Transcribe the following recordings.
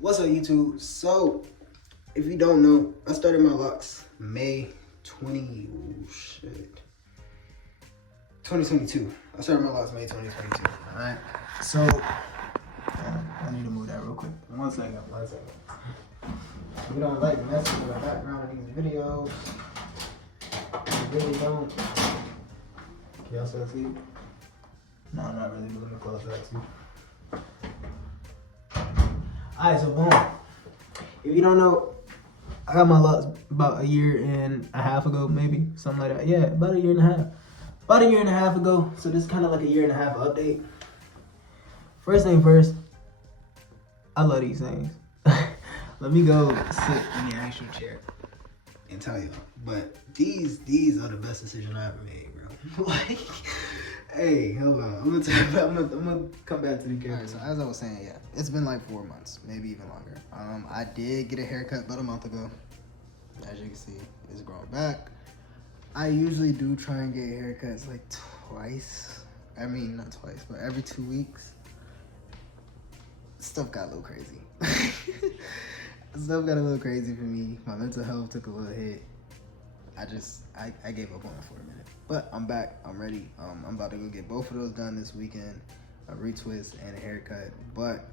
What's up, YouTube? So, if you don't know, I started my locks May 2022. I started my locks May 2022. Alright? So, I need to move that real quick. One second. If you don't like messing with the background of these videos, you really don't. Can y'all still see? No, I'm not really, but let me close that too. Alright, so boom. If you don't know, I got my locks about a year and a half ago, maybe. Something like that. Yeah, about a year and a half. About a year and a half ago. So this is kind of like a year and a half update. First thing first, I love these things. Let me go sit in the actual chair and tell you. But these are the best decision I ever made, bro. Like, hey, hold on. I'm gonna come back to the camera. Alright, so as I was saying, yeah, it's been like 4 months, maybe even longer. I did get a haircut about a month ago. As you can see, it's growing back. I usually do try and get haircuts like twice. I mean, not twice, but every 2 weeks. Stuff got a little crazy. Stuff got a little crazy for me. My mental health took a little hit. I gave up on it for a minute. But I'm back, I'm ready. I'm about to go get both of those done this weekend. A retwist and a haircut. But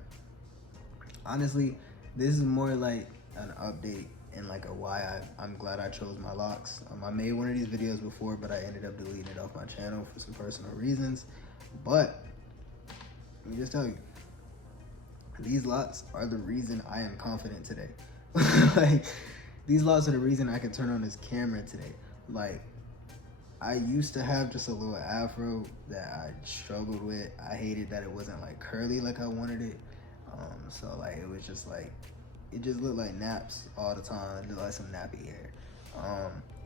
honestly, this is more like an update and like a why I'm glad I chose my locks. I made one of these videos before, but I ended up deleting it off my channel for some personal reasons. But let me just tell you, these locks are the reason I am confident today. Like, these locks are the reason I can turn on this camera today. Like, I used to have just a little afro that I struggled with. I hated that it wasn't like curly like I wanted it. So like it was just like, it just looked like naps all the time. It looked like some nappy hair.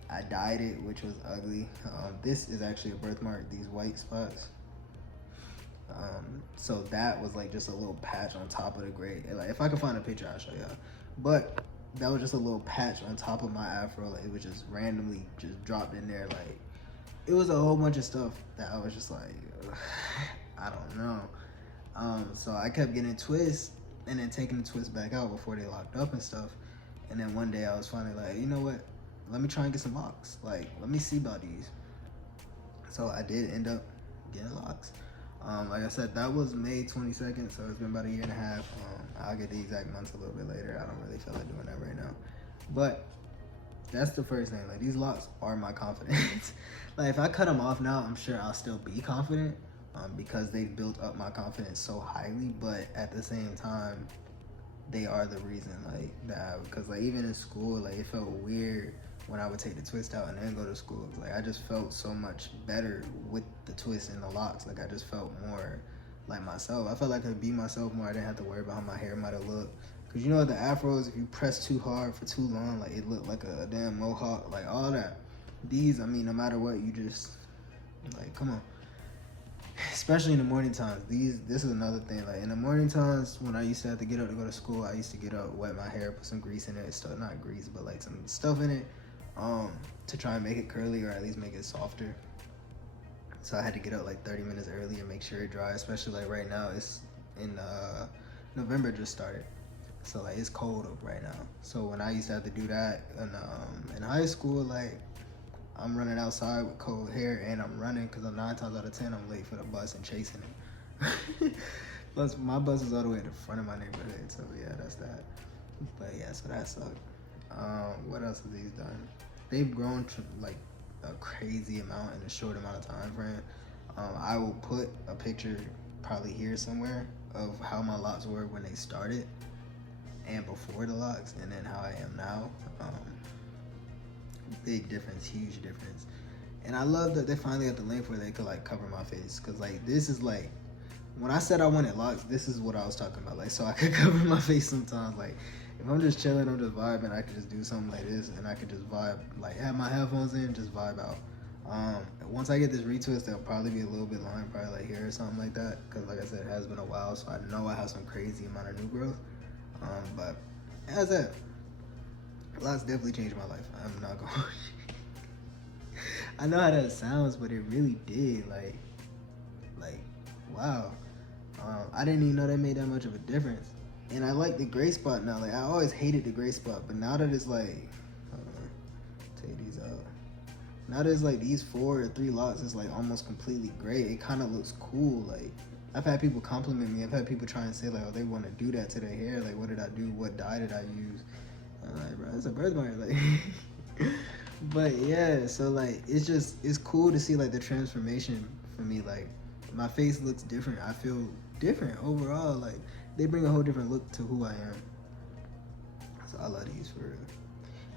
I dyed it, which was ugly. This is actually a birthmark, these white spots. So that was like just a little patch on top of the gray. Like, if I can find a picture, I'll show y'all. But that was just a little patch on top of my afro. Like, it was just randomly just dropped in there. Like, it was a whole bunch of stuff that I was just like, ugh, I don't know. So I kept getting twists and then taking the twist back out before they locked up and stuff. And then one day I was finally like, you know what? Let me try and get some locks. Like, let me see about these. So I did end up getting locks. Like I said, that was May 22nd, so it's been about a year and a half. I'll get the exact months a little bit later. I don't really feel like doing that right now. But that's the first thing. Like, these locks are my confidence. Like, if I cut them off now, I'm sure I'll still be confident because they've built up my confidence so highly. But at the same time, they are the reason, like, that. Because, like, even in school, like, it felt weird when I would take the twist out and then go to school. Like, I just felt so much better with the twist and the locks. Like, I just felt more like myself. I felt like I could be myself more. I didn't have to worry about how my hair might have looked. Because you know the afros, if you press too hard for too long, like, it looked like a damn mohawk. Like, all that. These, I mean, no matter what, you just, like, come on. Especially in the morning times. This is another thing. Like, in the morning times, when I used to have to get up to go to school, I used to get up, wet my hair, put some grease in it. Stuff, not grease, but like some stuff in it. To try and make it curly or at least make it softer. So I had to get up like 30 minutes early and make sure it dry, especially like right now. It's in November just started, so like it's cold right now. So when I used to have to do that in high school, like, I'm running outside with cold hair and I'm running because 9 times out of 10 I'm late for the bus and chasing it. Plus my bus is all the way in the front of my neighborhood, so yeah, that's that. But yeah, so that sucked. What else have these done? They've grown to like a crazy amount in a short amount of time frame. I will put a picture probably here somewhere of how my locks were when they started and before the locks, and then how I am now. Big difference, huge difference. And I love that they finally got the length where they could like cover my face, because like this is like, when I said I wanted locks, this is what I was talking about. Like, so I could cover my face sometimes. Like, if I'm just chilling, I'm just vibing, I could just do something like this and I could just vibe, like have my headphones in, just vibe out. Once I get this retwist, they'll probably be a little bit long, probably like here or something like that, because like I said, it has been a while, so I know I have some crazy amount of new growth. But as that, locks definitely changed my life. I'm not going I know how that sounds, but it really did. Like wow. I didn't even know that made that much of a difference. And I like the gray spot now. Like I always hated the gray spot, but now that it's like, hold on, take these out. Now there's like these 4 or 3 locks is like almost completely gray. It kind of looks cool. Like I've had people compliment me. I've had people try and say like, oh, they want to do that to their hair. Like, what did I do? What dye did I use? I'm like, bro, it's a birthmark. Like, but yeah. So like, it's cool to see like the transformation for me. Like, my face looks different. I feel different overall. Like, they bring a whole different look to who I am. So I love these for real.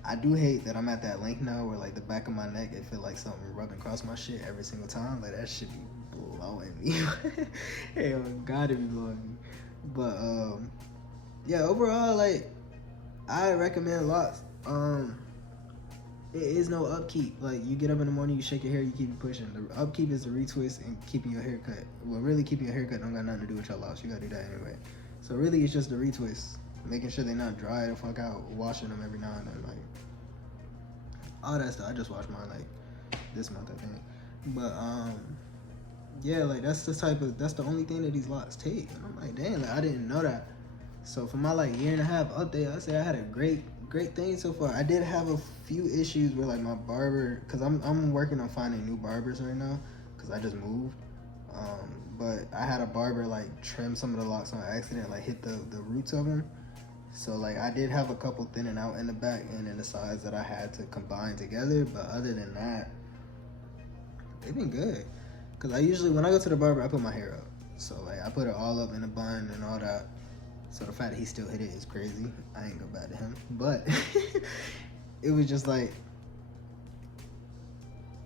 I do hate that I'm at that length now where like the back of my neck, it feel like something rubbing across my shit every single time. Like that shit be blowing me. Hey, oh God, it be blowing me. But yeah, overall, like I recommend locks. It is no upkeep. Like you get up in the morning, you shake your hair, you keep it pushing. The upkeep is the retwist and keeping your hair cut. Well, really keeping your hair cut don't got nothing to do with your locks. You gotta do that anyway. So really, it's just the retwist, making sure they're not dry the fuck out, washing them every now and then, like all that stuff. I just washed mine like this month, I think. But yeah, like that's the only thing that these locks take. And I'm like, damn, like I didn't know that. So for my like year and a half update, I say I had a great thing so far. I did have a few issues where like my barber, cause I'm working on finding new barbers right now, cause I just moved. But I had a barber like trim some of the locks on accident, like hit the roots of them. So like I did have a couple thinning out in the back and in the sides that I had to combine together. But other than that, they've been good. Cause I usually, when I go to the barber, I put my hair up. So like I put it all up in a bun and all that. So the fact that he still hit it is crazy. I ain't go back to him. But it was just like,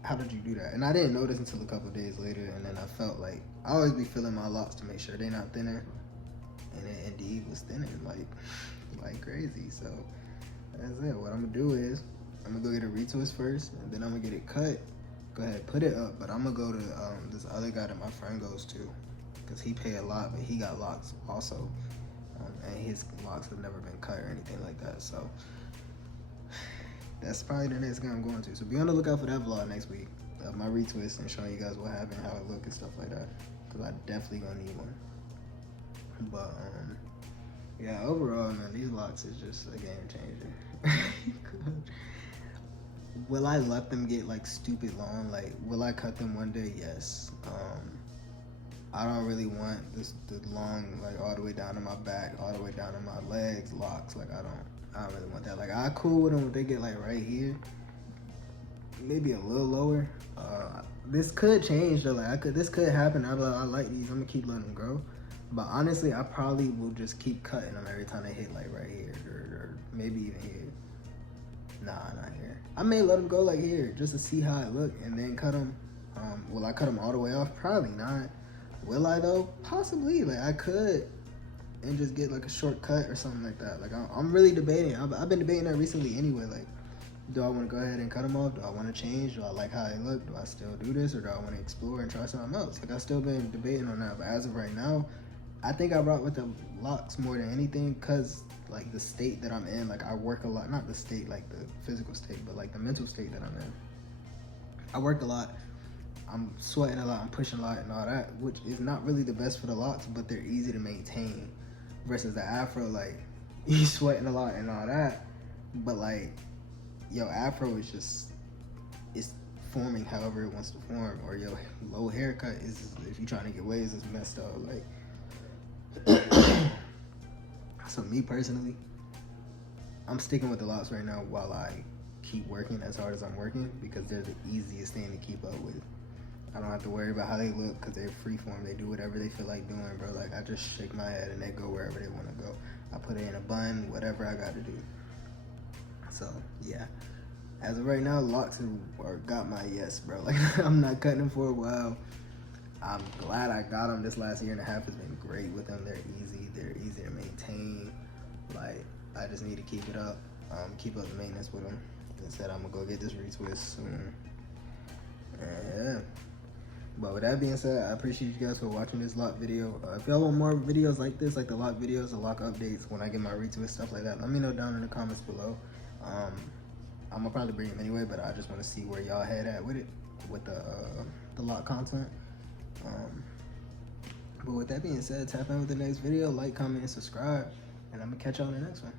how did you do that? And I didn't notice until a couple days later. And then I felt like, I always be feeling my locks to make sure they're not thinner. And it indeed was thinning like crazy. So that's it. What I'm gonna do is, I'm gonna go get a retwist first. And then I'm gonna get it cut. Go ahead, put it up. But I'm gonna go to this other guy that my friend goes to. Because he pay a lot, but he got locks also. And his locks have never been cut or anything like that. So that's probably the next guy I'm going to. So be on the lookout for that vlog next week of my retwist and showing you guys what happened, how it look and stuff like that. Because I definitely gonna need one. But yeah, overall, man, these locks is just a game changer. Will I let them get like stupid long? Like, will I cut them one day? Yes. I don't really want the long, like all the way down to my back, all the way down to my legs, locks. Like I don't really want that. Like I cool with them if they get like right here, maybe a little lower. This could change though. Like this could happen. I'm like, I like these. I'm gonna keep letting them grow. But honestly, I probably will just keep cutting them every time they hit like right here or maybe even here. Nah, not here. I may let them go like here just to see how it look and then cut them. Will I cut them all the way off? Probably not. Will I though? Possibly. Like I could, and just get like a shortcut or something like that. Like I'm really debating. I've been debating that recently anyway. Like, do I want to go ahead and cut them off? Do I want to change? Do I like how they look? Do I still do this, or do I want to explore and try something else? Like I still been debating on that. But as of right now, I think I rock with the locks more than anything, cause like the state that I'm in. Like I work a lot. Not the state, like the physical state, but like the mental state that I'm in. I work a lot. I'm sweating a lot, I'm pushing a lot and all that, which is not really the best for the locks, but they're easy to maintain. Versus the afro, like, you sweating a lot and all that, but like, yo, afro is just, it's forming however it wants to form, or yo, low haircut is, if you're trying to get waves, it's messed up, like. So me personally, I'm sticking with the locks right now while I keep working as hard as I'm working, because they're the easiest thing to keep up with. I don't have to worry about how they look because they're freeform. They do whatever they feel like doing, bro. Like, I just shake my head and they go wherever they want to go. I put it in a bun, whatever I got to do. So, yeah. As of right now, locks got my yes, bro. Like, I'm not cutting them for a while. I'm glad I got them. This last year and a half has been great with them. They're easy. They're easy to maintain. Like, I just need to keep it up. Keep up the maintenance with them. Instead, I'm going to go get this retwist soon. And, yeah. But with that being said, I appreciate you guys for watching this lock video. If y'all want more videos like this, like the lock videos, the lock updates, when I get my retweets, stuff like that, let me know down in the comments below. I'm gonna probably bring them anyway, but I just want to see where y'all head at with it, with the lock content. But with that being said, tap in with the next video, like, comment, and subscribe. And I'm gonna catch you on the next one.